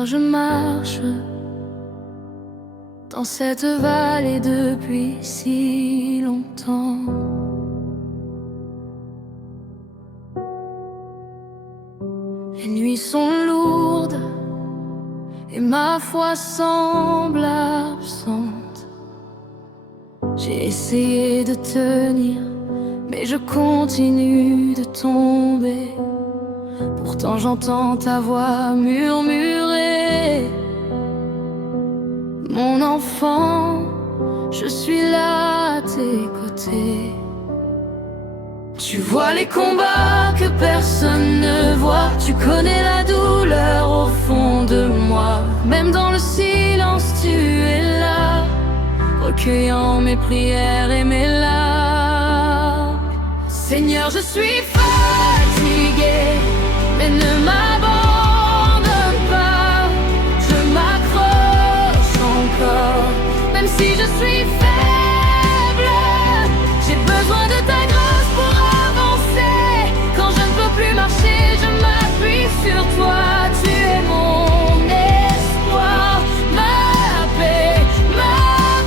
Seigneur, je marche dans cette vallée depuis si longtemps. Les nuits sont lourdes et ma foi semble absente. J'ai essayé de tenir, mais je continue de tomber. Pourtant j'entends ta voix murmurer: mon enfant, je suis là à tes côtés. Tu vois les combats que personne ne voit. Tu connais la douleur au fond de moi. Même dans le silence, tu es là, recueillant mes prières et mes larmes. Seigneur, je suis fatigué, mais ne m'abandonne pas. Je m'accroche encore, même si je suis faible. J'ai besoin de ta grâce pour avancer. Quand je ne peux plus marcher, je m'appuie sur toi. Tu es mon espoir, ma paix, ma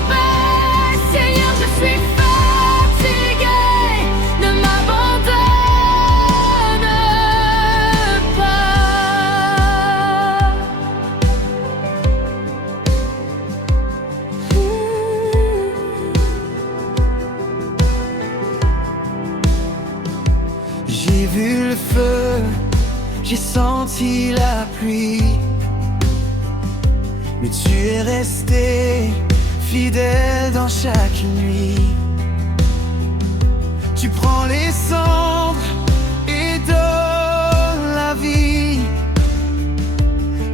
paix. Seigneur, je suis fatigué, ne m'abandonne pas. J'ai vu le feu, j'ai senti la pluie, mais tu es resté fidèle dans chaque nuit. Tu prends les cendres et donnes la vie.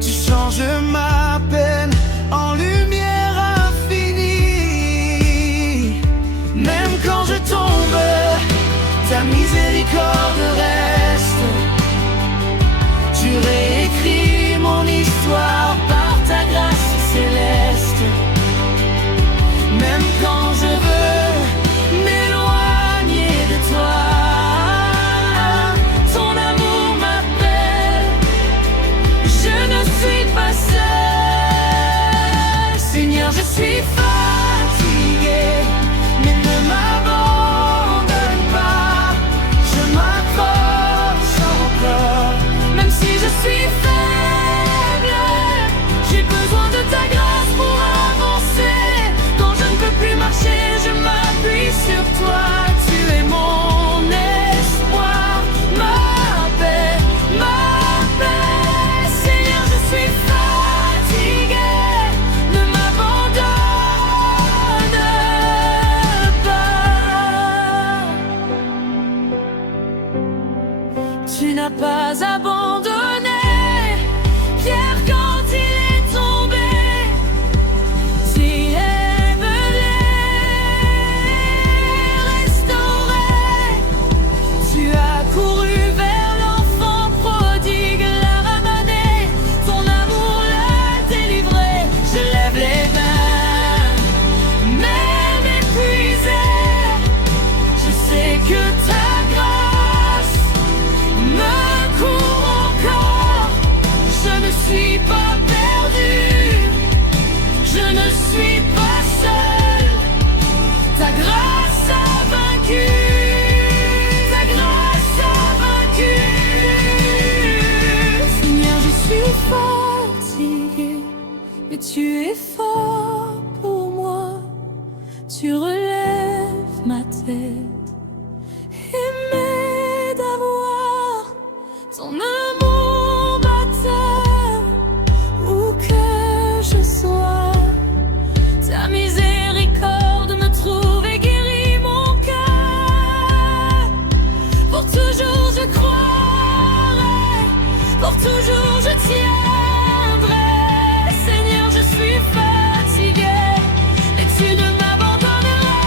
Tu changes ma peine en lumière infinie. Même quand je tombe, ta miséricorde reste. Tu réécris mon histoire par ta grâce céleste. Même quand je veux m'éloigner de toi, ton amour m'appelle. Je ne suis pas seul. Seigneur, je suis fatigué, mais ne m'abandonne pas. Je m'accroche encore, même si je suis faible. J'ai besoin de ta grâce pour avancer. Quand je ne peux plus marcher, je m'appuie sur toi. Tu es mon espoir, ma paix, ma paix. Seigneur, je suis fatigué, ne m'abandonne pas. Tu n'as pas abandonné Pierre quand il est tombé. Tu es venu restaurer. Tu as couru vers l'enfant prodigue, l'a ramené. Ton amour l'a délivré. Je lève les mains, même épuisé. Je sais que ta grâce me court encore. Je ne suis pas perdu, je ne suis pas seul. Ta grâce a vaincu, ta grâce a vaincu. Seigneur, je suis fatigué, mais tu es fort pour moi. Tu relèves ma tête, aimé d'avoir ton amour baptême. Où que je sois, ta miséricorde me trouve et guérit mon cœur. Pour toujours je croirai, pour toujours je tiendrai. Seigneur, je suis fatigué, mais tu ne m'abandonneras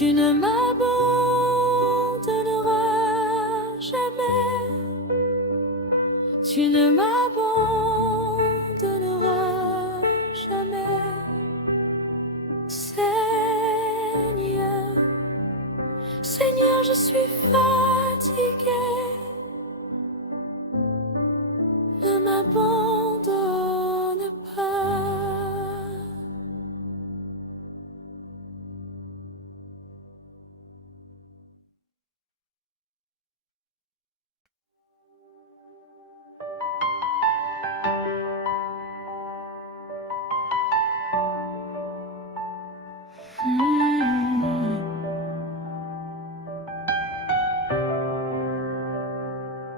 Tu ne m'abandonneras jamais. Tu ne m'abandonneras jamais. Seigneur, Seigneur, je suis fatiguée. Ne m'abandonne pas.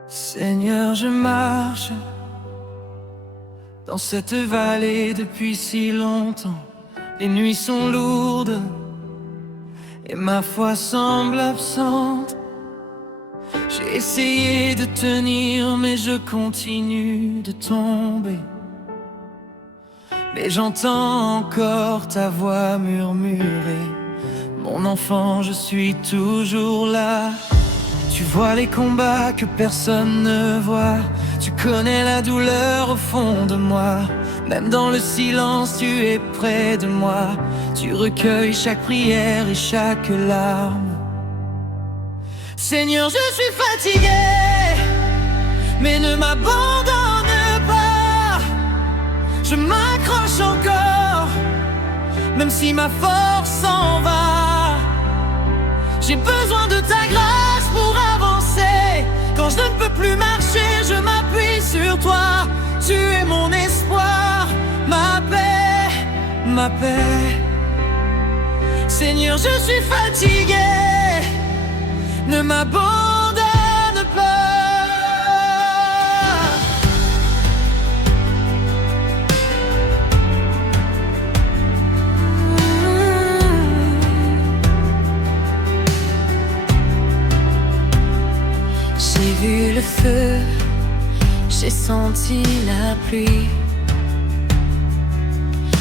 Seigneur, je marche dans cette vallée depuis si longtemps. Les nuits sont lourdes et ma foi semble absente. J'ai essayé de tenir mais je continue de tomber. Mais j'entends encore ta voix murmurer: mon enfant, je suis toujours là. Tu vois les combats que personne ne voit. Tu connais la douleur au fond de moi. Même dans le silence, tu es près de moi. Tu recueilles chaque prière et chaque larme. Seigneur, je suis fatigué, mais ne m'abandonne pas. Je m'accroche encore, même si ma force s'en va. J'ai besoin de ta grâce pour avancer. Quand je ne peux plus marcher, je m'appuie sur toi. Tu es mon espoir, ma paix, ma paix. Seigneur, je suis fatigué, ne m'abandonne pas. J'ai vu le feu, j'ai senti la pluie,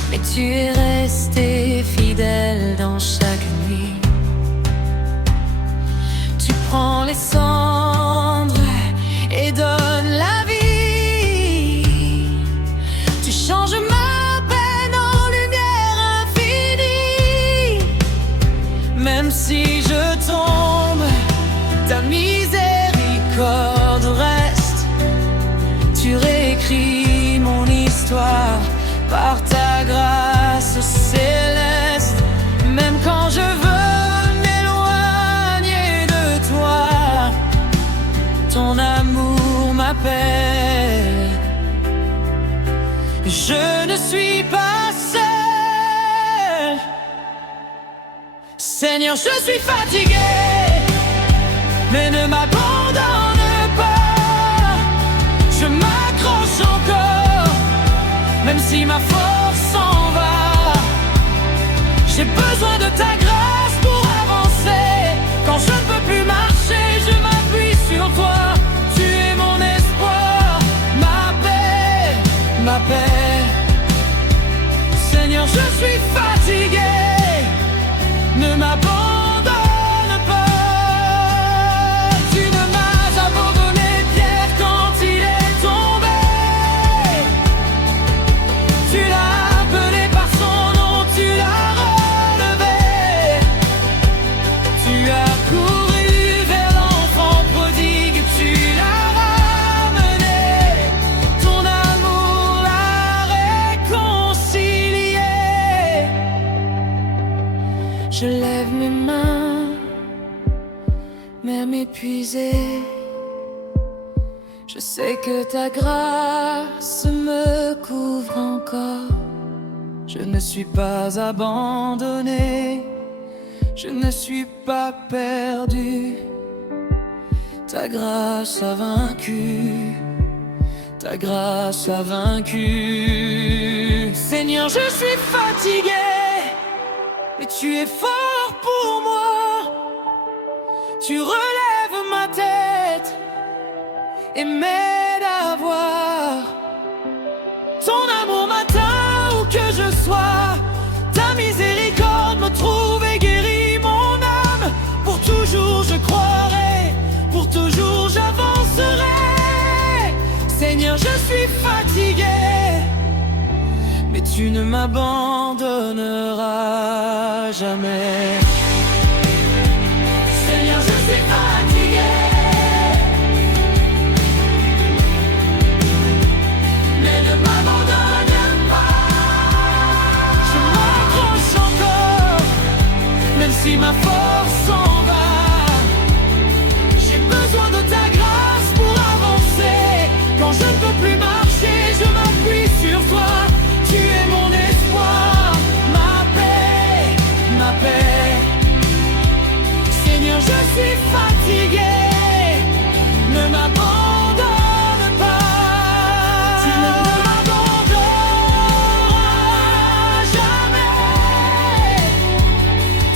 mais tu es resté fidèle dans chaque nuit. Tu prends les cendres et donnes la vie. Tu changes ma peine en lumière infinie. Même si je tombe, ta miséricorde reste. Tu réécris mon histoire par ta grâce céleste. Même quand je veux m'éloigner de toi, ton amour m'appelle. Je ne suis pas seul. Seigneur, je suis fatigué, mais ne m'abandonne pas. Je m'accroche encore, même si ma force s'en va. J'ai besoin de ta grâce pour avancer. Quand je ne peux plus marcher, je m'appuie sur toi. Tu es mon espoir, ma paix, ma paix. Seigneur, je suis fatigué, ne m'abandonne pas. Tu ne m'as abandonné, Pierre, quand il est tombé. Tu l'as appelé par son nom, tu l'as relevé. Tu as couru vers l'enfant prodigue, tu l'as ramené. Ton amour l'a réconcilié. Je lève mes mains, même épuisée. Je sais que ta grâce me couvre encore. Je ne suis pas abandonné, je ne suis pas perdu. Ta grâce a vaincu, ta grâce a vaincu. Seigneur, je suis fatigué, et tu es fort pour moi. Tu relèves ma tête et m'aide à voir ton amour m'atteint où que je sois. Ta miséricorde me trouve et guérit mon tu ne m'abandonneras jamais. Seigneur, je suis fatigué, mais ne m'abandonne pas. Je m'accroche encore, même si ma force s'en va. J'ai besoin de ta grâce pour avancer. Quand je ne peux plus marcher, je m'appuie sur toi. Tu es mon espoir, ma paix, ma paix. Seigneur, je suis fatigué, ne m'abandonne pas. Tu ne m'abandonneras jamais.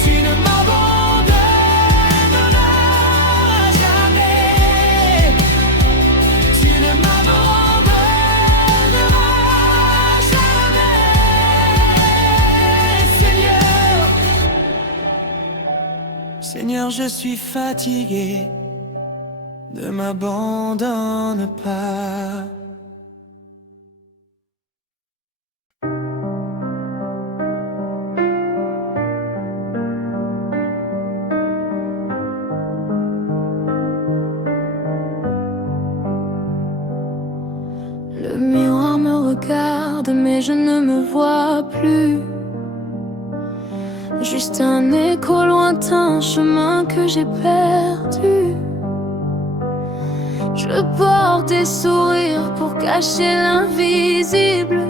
Tu ne m'abandonneras jamais. Tu ne m'abandonneras jamais. Seigneur, je suis fatigué, ne m'abandonne pas. Le miroir me regarde, mais je ne me vois plus. Juste un écho lointain, chemin que j'ai perdu. Je porte des sourires pour cacher l'invisible,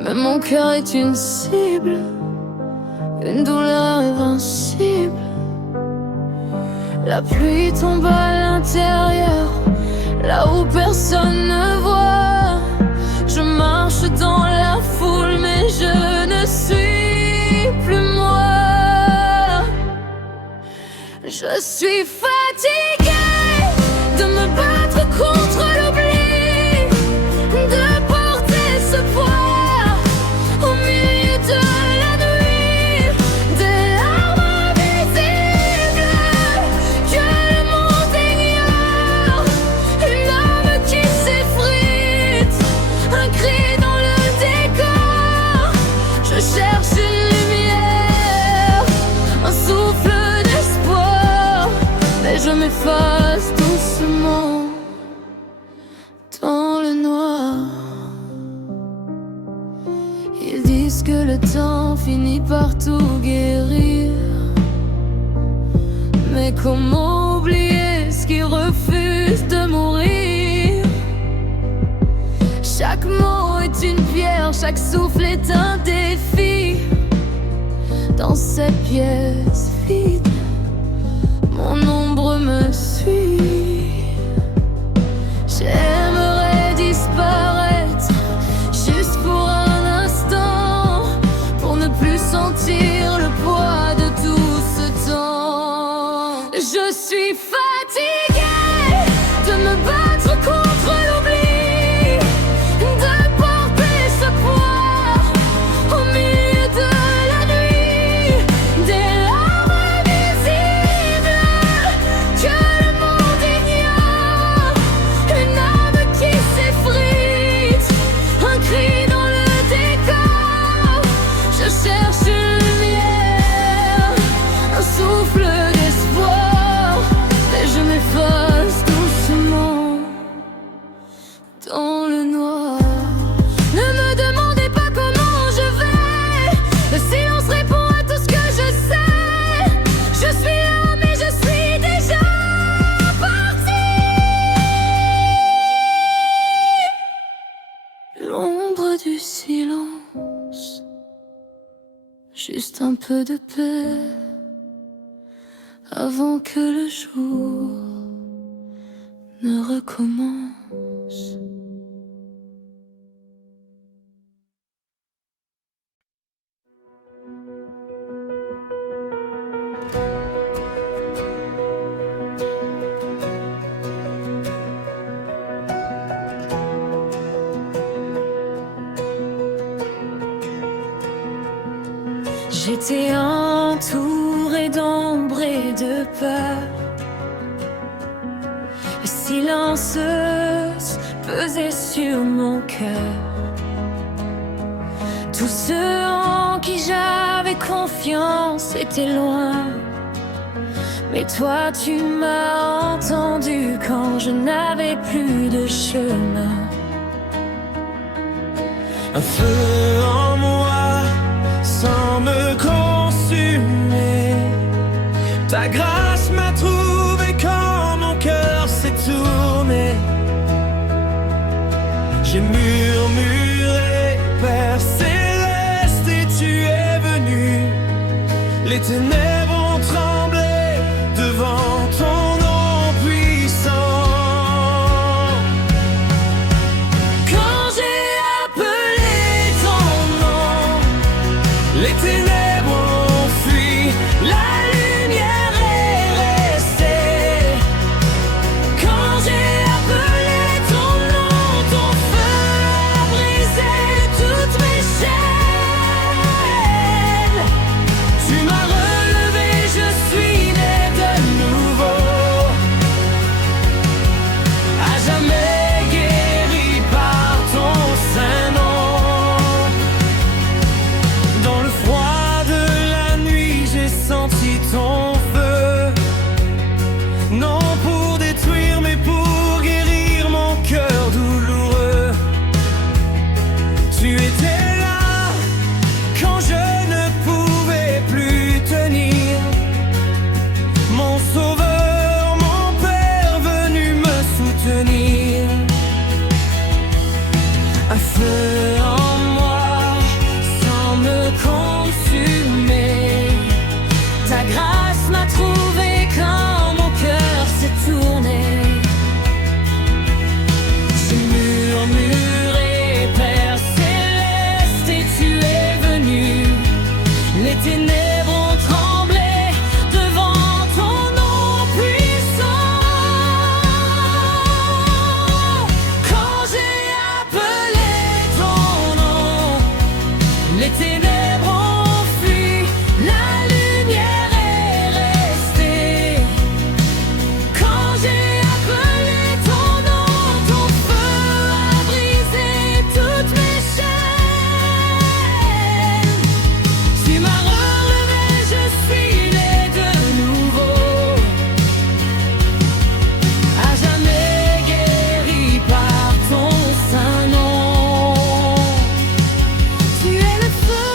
mais mon cœur est une cible, une douleur invincible. La pluie tombe à l'intérieur, là où personne ne voit. Je marche dans la foule, mais je ne suis plus moi. Je suis fatiguée de me battre contre l'oubli, de porter ce poids au milieu de la nuit, des larmes invisibles que le monde ignore, une âme qui s'effrite, un cri dans le décor. Je cherche une lumière, un souffle d'espoir, mais je m'efface doucement dans le noir. Ils disent que le temps finit par tout guérir, mais comment oublier ce qui refuse de mourir? Chaque mot est une pierre, chaque souffle est un défi. Dans cette pièce vide, mon ombre me suit. J'aimerais disparaître juste pour un instant, pour ne plus sentir le poids de tout ce temps. Je suis fatiguée de me battre contre l'oubli, de porter ce poids au milieu de la nuit, des larmes invisibles que le monde ignore, une âme qui s'effrite, un cri dans le décor. Je cherche une lumière, un souffle d'espoir, mais je m'efface doucement dans le noir. Ne me demandez pas comment je vais, le silence répond à tout ce que je sais. Je suis là, mais je suis déjà parti. L'ombre du silence, juste un peu de paix avant que le jour ne recommence. J'étais entourée d'ombre et de peur. Le silence pesait sur mon cœur. Tous ceux en qui j'avais confiance étaient loin, mais toi tu m'as entendu quand je n'avais plus de chemin. Un feu en moi sans me consumer. Ta grâce m'a trouvé quand mon cœur s'est tourné. J'ai murmuré, Père céleste, et tu es venu. Les ténèbres ont tremblé devant ton nom puissant. Quand j'ai appelé ton nom, Les ténèbres ont fui, la lumière est restée. Quand j'ai appelé ton nom, ton feu a brisé toutes mes chaînes. tu m'as relevé, je suis né de nouveau. À jamais guéri par ton saint nom. Dans le froid de la nuit, j'ai senti ton feu. Non pour détruire, mais pour guérir mon cœur douloureux. Tu étais là quand je ne pouvais plus tenir. Mon sauveur, mon Père venu me soutenir. Un feu en moi sans me consumer. Ta grâce m'a trouvé quand mon cœur s'est tourné. J'ai murmuré, Père céleste, et tu es venu. Les ténèbres ont tremblé devant ton nom puissant. Quand j'ai appelé ton nom, les ténèbres ont fui, la lumière est restée. Quand j'ai appelé ton nom, ton feu a brisé toutes mes chaînes. Tu m'as relevé, je suis né de nouveau. À jamais guéri par ton saint nom. Tu es le feu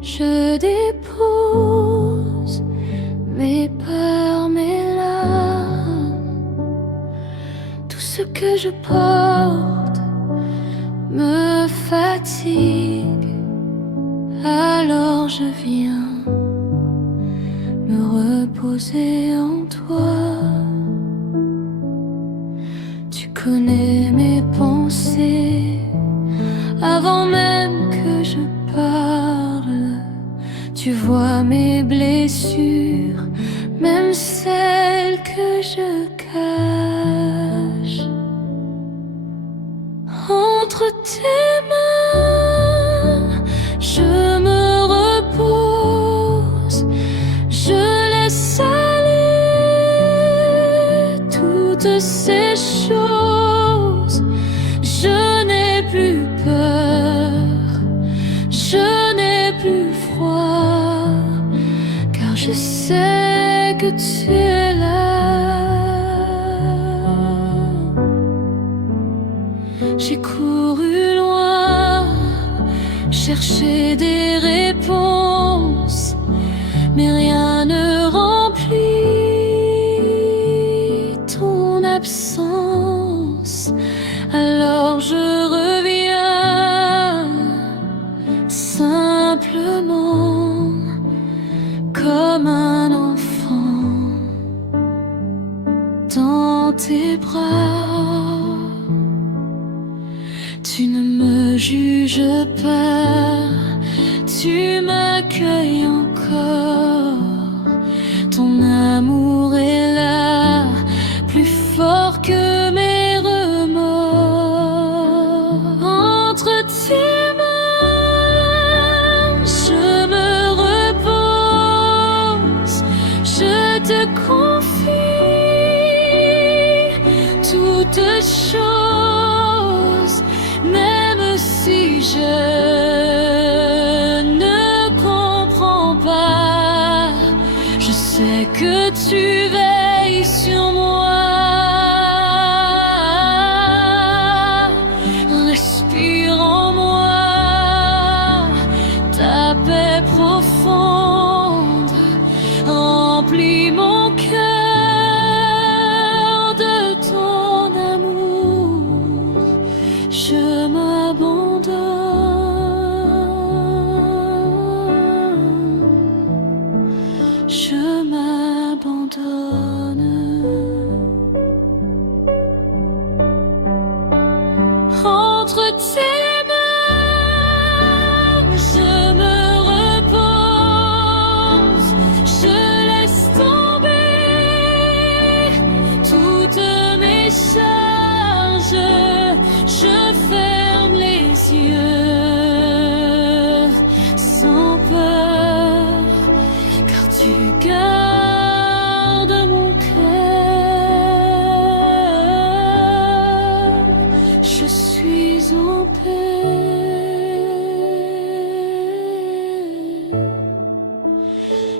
je dépose mes peurs, mes larmes. Tout ce que je porte me fatigue. Alors je viens me reposer en toi. Tu connais mes pensées avant même que je parle. Tu vois mes blessures, même celles que je cache. Entre tes mains, je me repose, je laisse aller toutes ces choses. Je n'ai plus peur, je n'ai plus froid, car je sais que tu es là. J'ai couru loin, chercher des réponses, mais rien ne remplit ton absence. Alors je reviens simplement comme un enfant dans tes bras. Tu ne me juges pas, tu m'accueilles encore. Ton amour est là, plus fort que mes remords. Entre tes mains, je me repose, je te confie toutes choses, même si je ne comprends pas. Je sais que tu veilles sur moi. Respire en moi ta paix profonde, remplis mon cœur de ton amour. Je m'abandonne, je m'abandonne. Entre tes mains, je me repose, je laisse tomber toutes mes charges. Je ferme les yeux sans peur, car tu gardes mon cœur. Je suis en paix.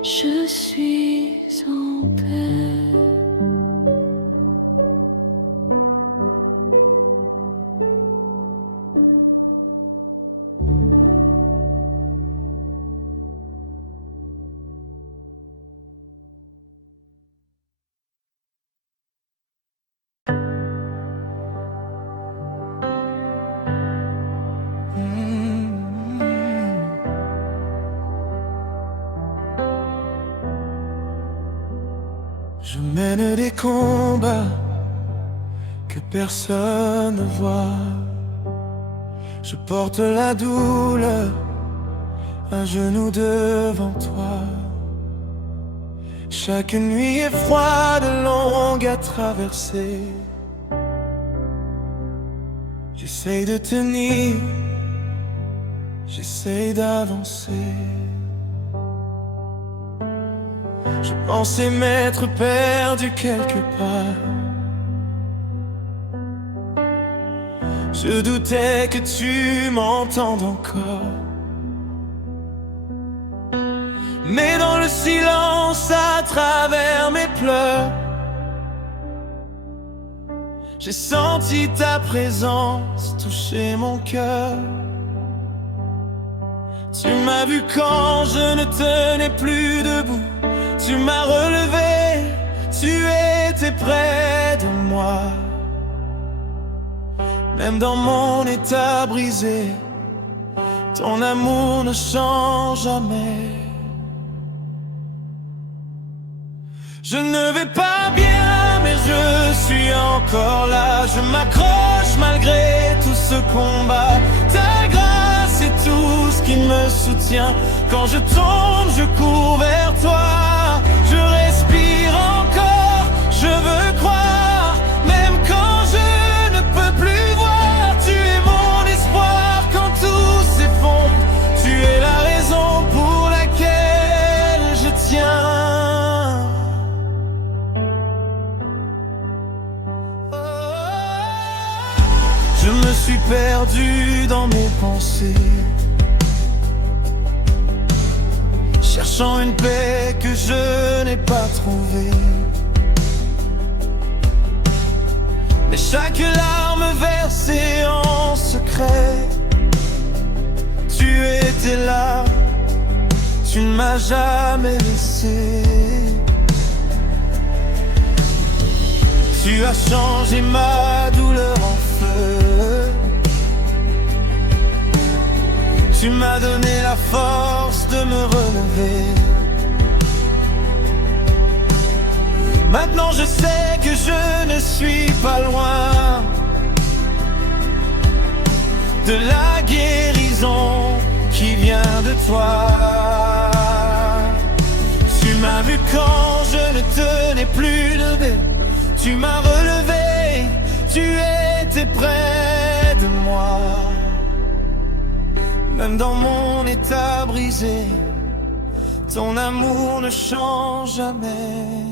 Je suis en paix. Je mène des combats que personne ne voit. Je porte la douleur à genoux devant toi. Chaque nuit est froide, longue à traverser. J'essaye de tenir, j'essaye d'avancer. Je pensais m'être perdu quelque part. Je doutais que tu m'entendes encore. Mais dans le silence, à travers mes pleurs, j'ai senti ta présence toucher mon cœur. Tu m'as vu quand je ne tenais plus debout. Tu m'as relevé, tu étais près de moi. Même dans mon état brisé, ton amour ne change jamais. Je ne vais pas bien, mais je suis encore là. Je m'accroche malgré tout ce combat. Ta grâce est tout ce qui me soutient. Quand je tombe, je cours vers toi. Je respire encore, je veux croire. Même quand je ne peux plus voir, tu es mon espoir quand tout s'effondre. Tu es la raison pour laquelle je tiens. Je me suis perdu dans mes pensées, cherchant une paix que je n'ai pas trouvée. Mais chaque larme versée en secret, tu étais là, tu ne m'as jamais laissé. Tu as changé ma douleur en feu. Tu m'as donné la force de me relever. Maintenant je sais que je ne suis pas loin de la guérison qui vient de toi. Tu m'as vu quand je ne tenais plus debout. Tu m'as relevé, tu étais près de moi. Même dans mon état brisé, ton amour ne change jamais.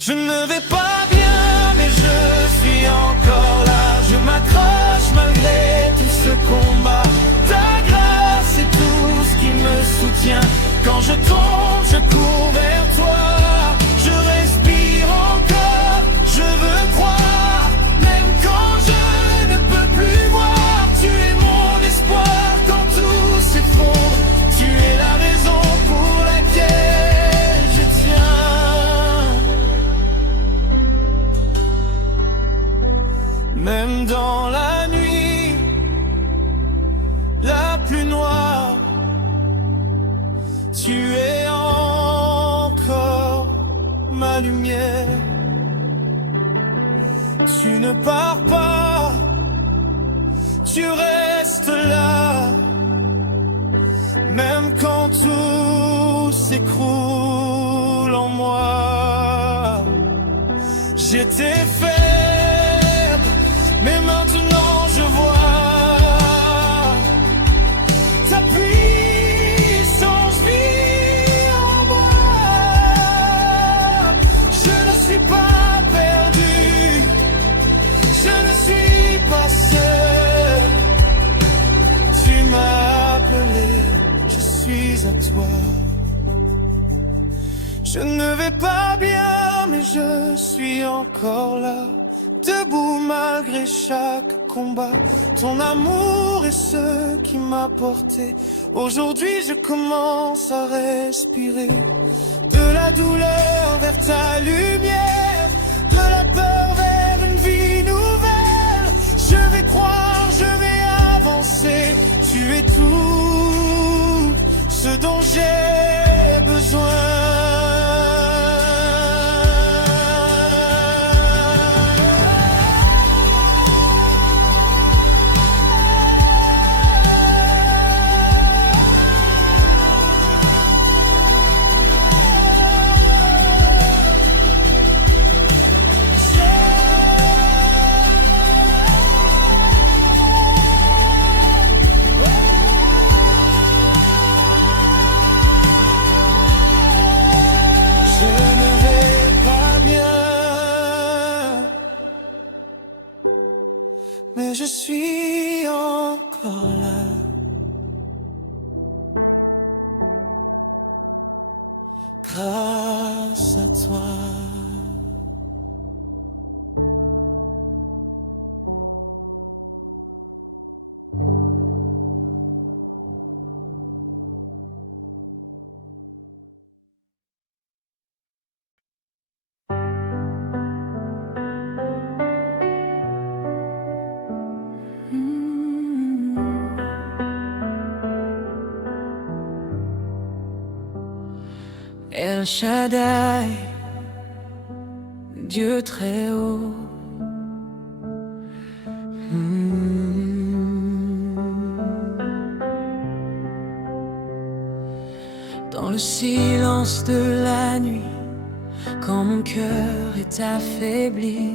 Je ne vais pas bien, mais je suis encore là. Je m'accroche malgré tout ce combat. Ta grâce est tout ce qui me soutient. Quand je tombe, je cours vers toi. Je respire encore, je veux croire. Même quand je ne peux plus voir, tu es mon espoir quand tout s'effondre. Tu es la raison pour laquelle je tiens. Même dans la nuit la plus noire, tu es encore ma lumière. Tu ne pars pas, tu restes là. Même quand tout s'écroule en moi. J'étais faible, mais maintenant je vois ta puissance vit en moi. Je ne suis pas perdu, je ne suis pas seul. Tu m'as appelé, je suis à toi. Je ne vais pas bien, mais je suis encore là. Debout malgré chaque combat, ton amour est ce qui m'a porté. Aujourd'hui je commence à respirer. De la douleur vers ta lumière, de la peur vers une vie nouvelle. Je vais croire, je vais avancer. Tu es tout ce dont j'ai besoin. Mais je suis encore là. Grâce à toi. El Shaddai, Dieu très haut. Dans le silence de la nuit, quand mon cœur est affaibli,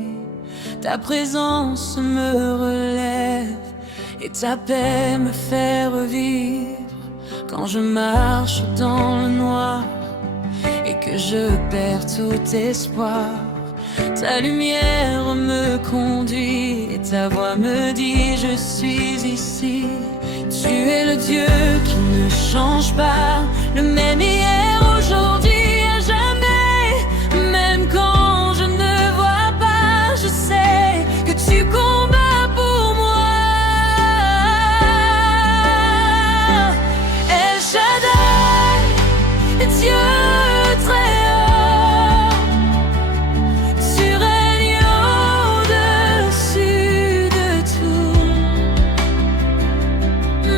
ta présence me relève et ta paix me fait revivre. Quand je marche dans le noir et que je perds tout espoir, ta lumière me conduit et ta voix me dit je suis ici. Tu es le Dieu qui ne change pas, le même hier, aujourd'hui, à jamais. Même quand je ne vois pas, je sais que tu combats pour moi. El Shaddai, Dieu très haut, tu règnes au-dessus de tout.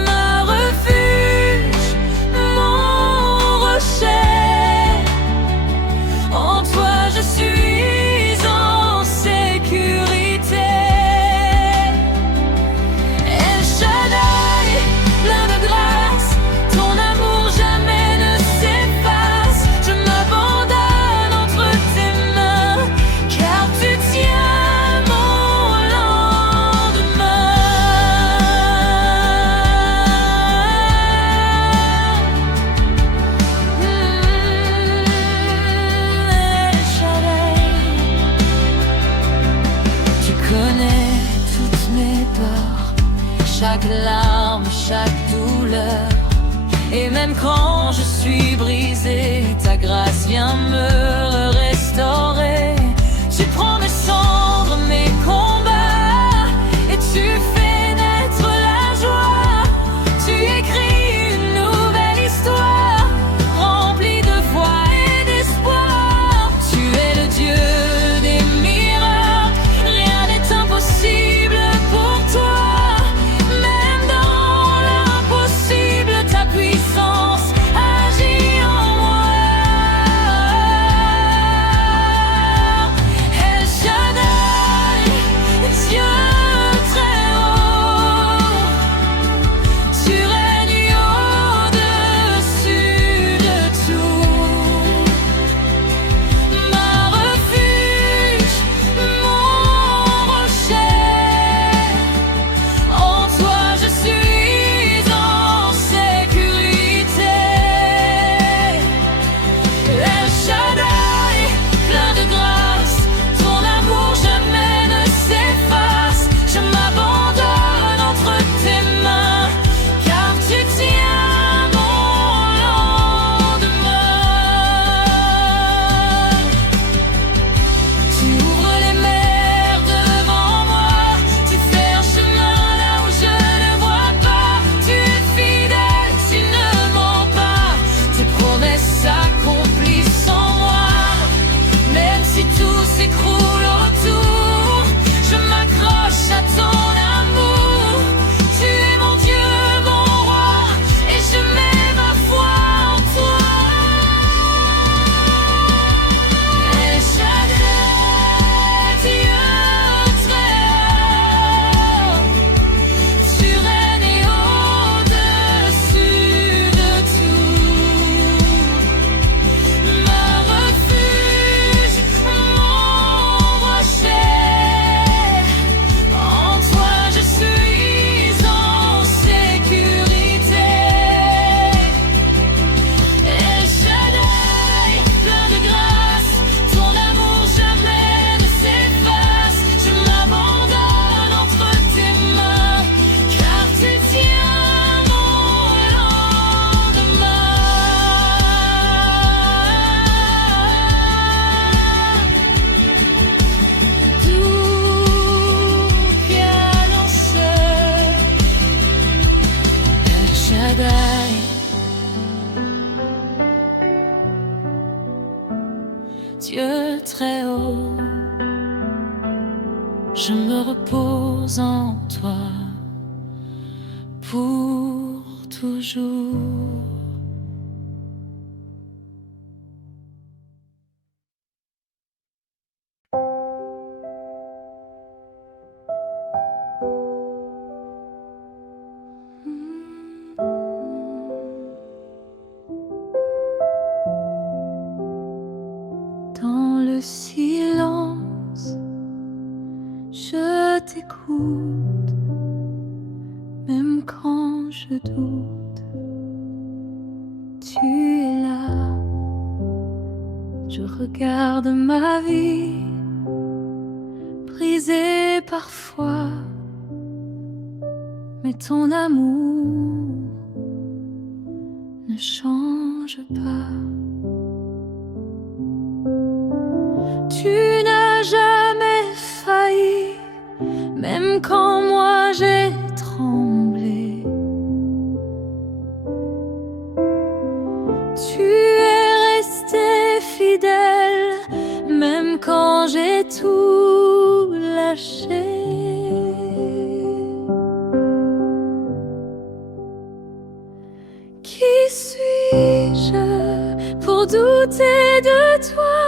Ma refuge, mon rocher, en toi je suis en sécurité. El Shaddai, plein de grâce, ton amour jamais ne s'efface. Je m'abandonne entre tes mains, car tu tiens mon lendemain. El Shaddai, tu connais toutes mes peurs, chaque larme, chaque douleur. Et même quand je suis brisé, ta grâce vient me restaurer. Tu prends mes cendres, mes combats, et tu fais naître la joie. Tu écris une nouvelle histoire, remplie de foi et d'espoir. Tu es le Dieu des miracles, rien n'est impossible pour toi. Même dans l'impossible, ta puissance agit en moi. El Shaddai, Dieu très haut, tu règnes au-dessus de tout. Ma refuge, mon rocher, en toi je suis en sécurité. El Shaddai, plein de grâce, ton amour jamais ne s'efface. Je m'abandonne entre tes mains, car tu tiens mon lendemain. Tu ouvres les mers devant moi, tu fais un chemin là où je ne vois pas. Tu es fidèle, tu ne mens pas, tes promesses s'accomplissent en moi. Même si tout s'écroule autour, je m'accroche à ton amour. Tu es mon Dieu, mon roi, et je mets ma foi en toi. El Shaddai, Dieu très haut, tu règnes au-dessus de tout. Ma refuge, mon rocher, en toi je suis en sécurité. El Shaddai, plein de grâce, ton amour jamais ne s'efface. Je m'abandonne entre tes mains, car tu tiens mon lendemain. Tout bien lanceur, El Shaddai, Dieu très haut, je me repose en toi pour. toujours. t'écoute, même quand je doute. Tu es là, je regarde ma vie, brisée parfois, mais ton amour ne change pas. Tu n'as jamais failli, même quand moi j'ai tremblé. Tu es resté fidèle, même quand j'ai tout lâché. Qui suis-je pour douter de toi?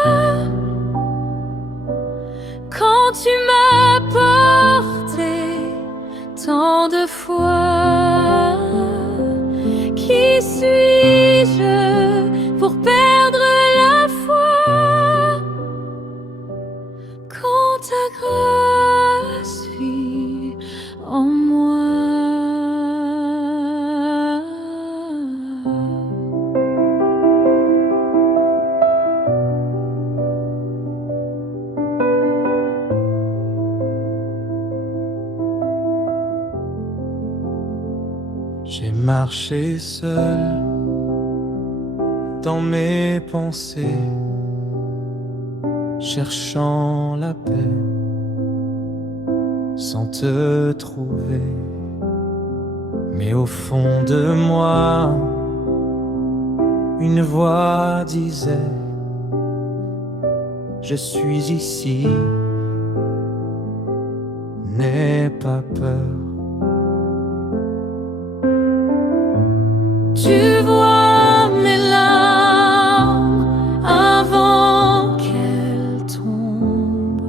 Quand tu m'as porté tant de fois, qui suis-je pour perdre la foi? Quand ta grâce vit en moi. J'ai marché seul dans mes pensées, cherchant la paix sans te trouver. Mais au fond de moi, une voix disait: je suis ici, n'aie pas peur. Tu vois mes larmes avant qu'elles tombent.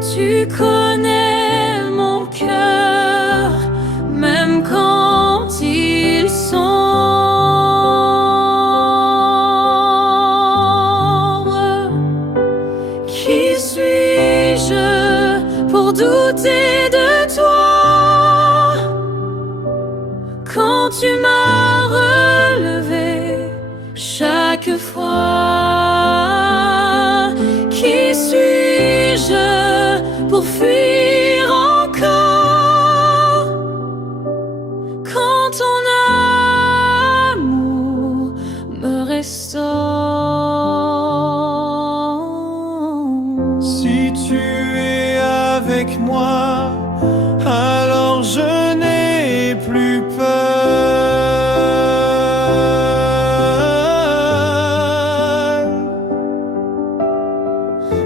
Tu connais mon cœur, même quand il sombre. Qui suis-je pour douter de toi? Quand tu m'as relevé chaque fois, qui suis-je pour fuir encore? Quand ton amour me restaure. Si tu es avec moi, alors je n'ai plus peur.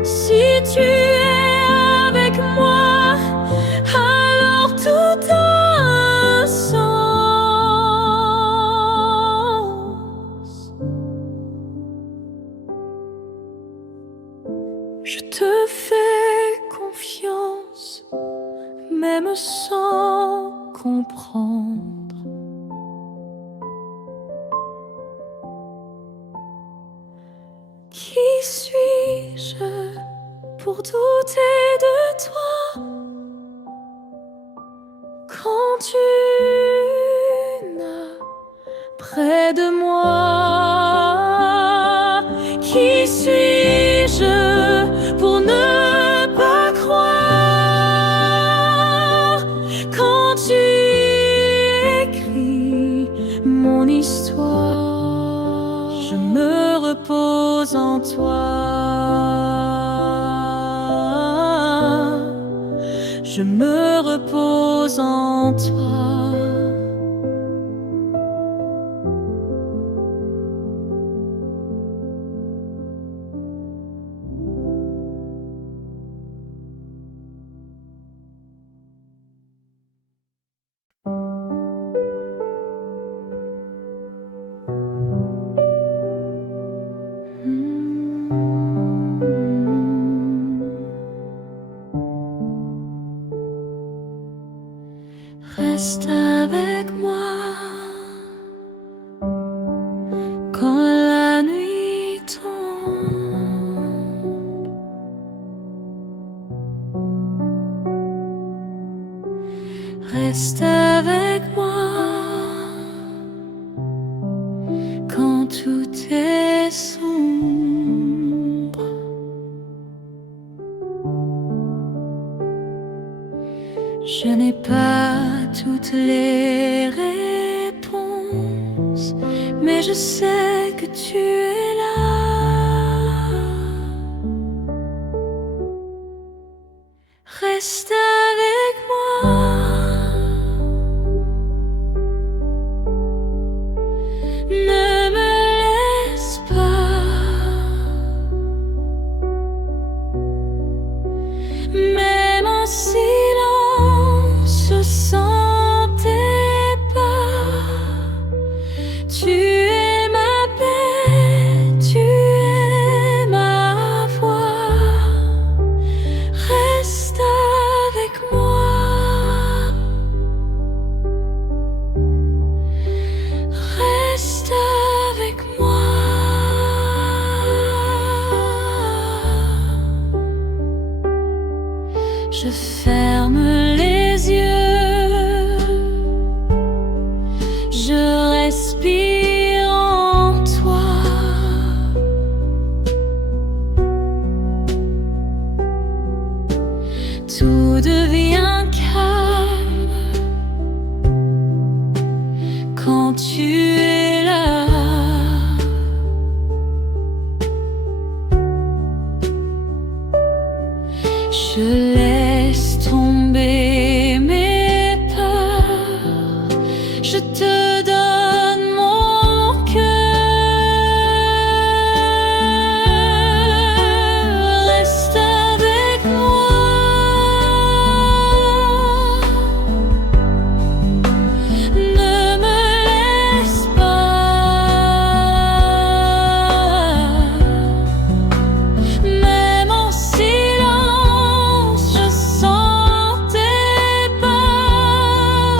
Si tu es avec moi, alors tout a un sens. Je te fais confiance, même sans comprendre. Qui suis-je pour douter de toi? Quand tu n'as près de moi, qui suis-je pour ne pas croire? Quand tu écris mon histoire, je me repose en toi. Je me repose en toi. Reste toutes les réponses, mais je sais que tu es là. Reste avec moi. Ne me laisse pas. Même en silence, sans tes pas, tu es ma paix, tu es ma voix. Reste avec moi. Reste avec moi. Je ferme les yeux, je respire en toi. Tout devient calme quand tu es là. Je laisse tomber mes peurs, je te donne mon cœur. Reste avec moi. Ne me laisse pas. Même en silence, je sens tes pas.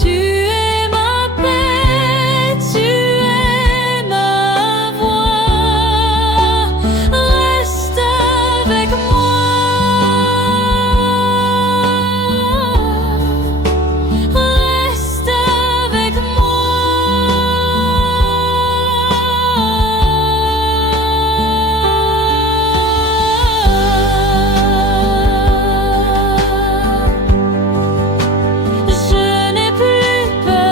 Tu es ma paix, tu es ma voix. Reste avec moi. Reste avec moi. Je n'ai plus peur.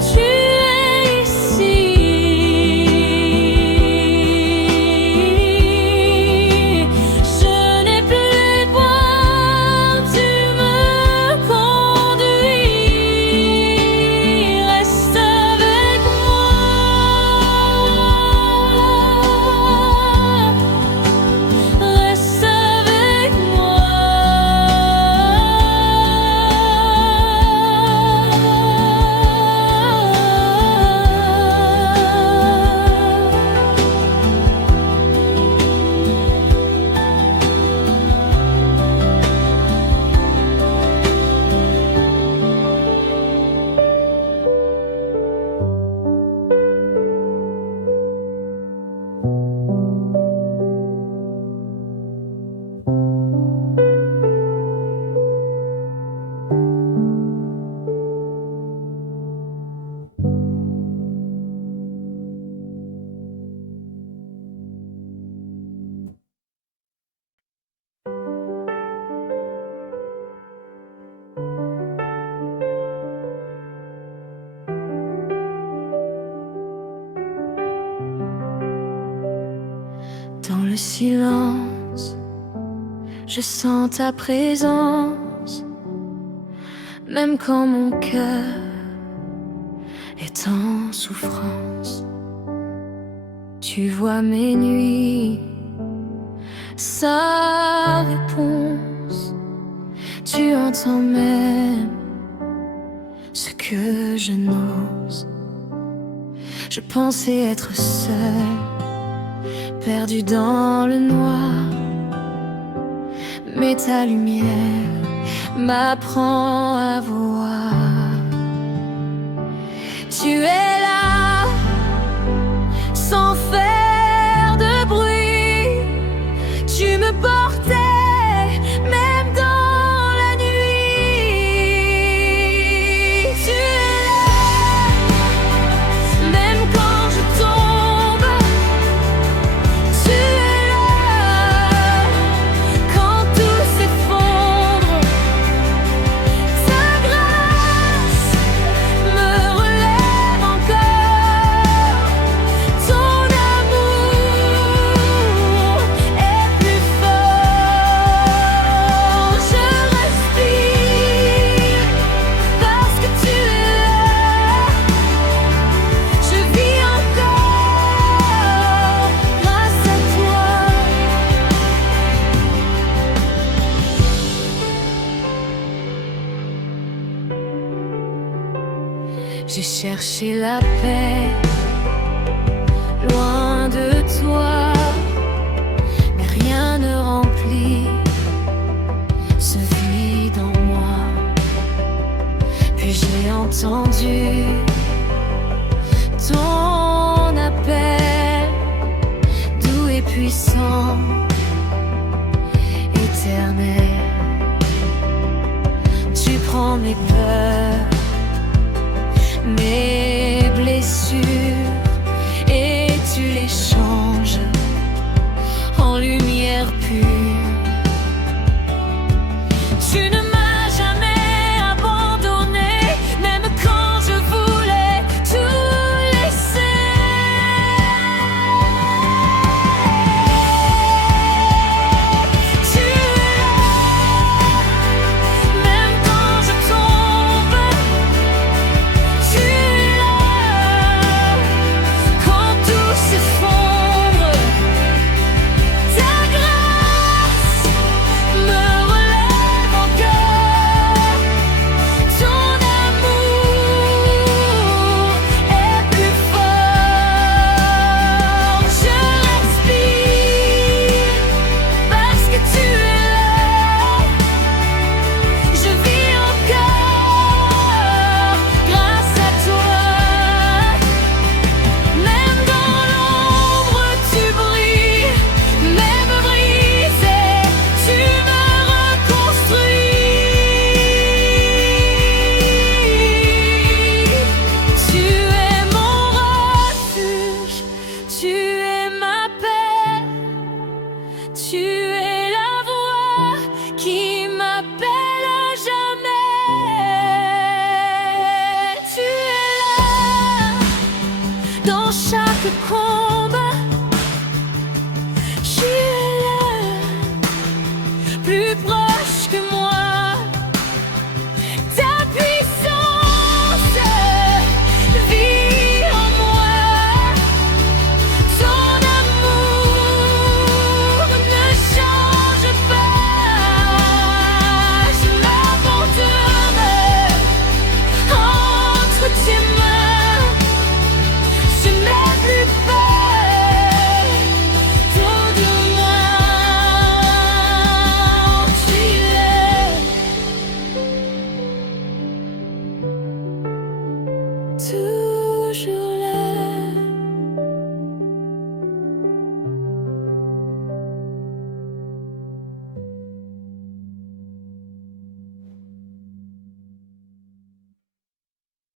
Tu es ici. Je n'ai plus peur. Tu me conduis. Reste avec moi. Reste avec moi. Dans le silence, je sens ta présence, même quand mon cœur est en souffrance. Tu vois mes nuits, sa réponse. Tu entends même ce que je n'ose. Je pensais être seule, perdue dans le noir, mais ta lumière m'apprend à voir. Tu es là, sans faire de bruit. Tu me portais, même dans la nuit. Tu es là, même quand je tombe. Tu es là, J'ai cherché la paix loin de toi, mais rien ne remplit ce vide en moi. Puis j'ai entendu ton appel, doux et puissant, éternel. Tu prends mes peurs, mes blessures, et tu les changes en lumière pure. Tu ne m'as jamais abandonné, même quand je voulais tout laisser. Tu es là, même quand je tombe. Tu es là, quand tout s'effondre. Ta grâce me relève encore. Ton amour est plus fort. Je respire parce que tu es là. Je vis encore grâce à toi. Même dans l'ombre tu brilles, même brisé tu me reconstruis. Tu es mon refuge, tu es ma paix, tu es la voix qui m'appelle à jamais. Tu es là dans chaque combat. Tu es là, plus proche que moi.